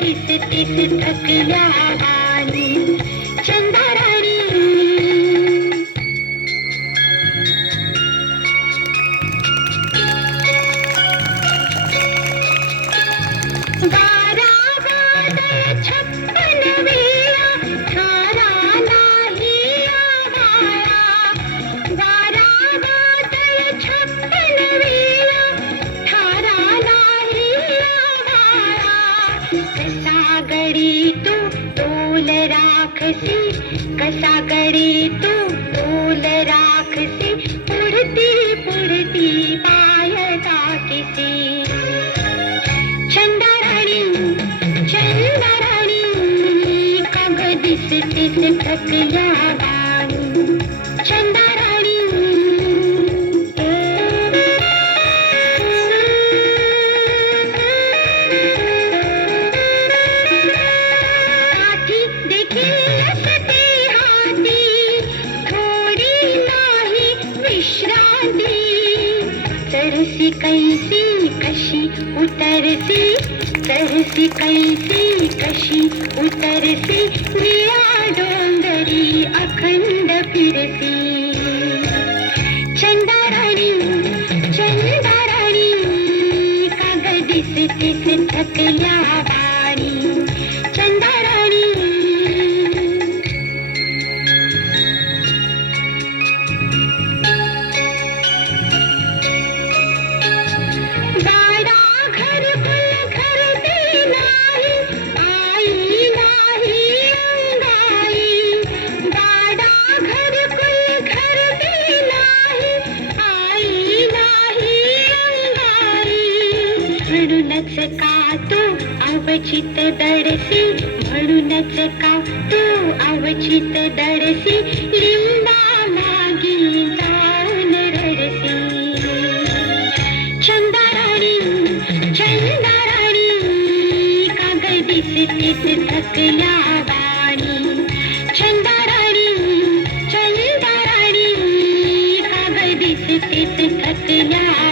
दिसतीस थकल्या वाणी चंदाराणी. बारा वादळ 56 वेळा थारा नाही आवाळा. बारा वादळ 56 वेळा थारा नाही आवाळा. कसा गडी तू तोल राखसी, कसा गडी तू तोल राखसी. पुढती पुढती पाय टाकीसी चंदाराणी चंदाराणी. काग दिसतीस थकल्या वाणी चंदाराणी. काठी देखील असते हाती, थोडी नाही विश्रांती. चढसी कैसी कशी उतरसी, चढसी कैसी कशी उतरसी. निळा डोंगरी अखंड फिरसी चंदाराणी चंदाराणी. काग दिसतीस थकल्या वाणी चंदाराणी. गाडा घरकुल घरटी नाही, आई नाही अंगाई. गाडा घरकुल घरटी नाही, आई नाही अंगाई. म्हणूनच का तू अवचित दडसी, म्हणूनच का तू अवचित दडसी. लिंबा मागी जाऊन रडसी चंदाराणी चंदाराणी. काग दिसतीस थकल्या वाणी चंदाराणी चंदाराणी. काग दिसतीस थकल्या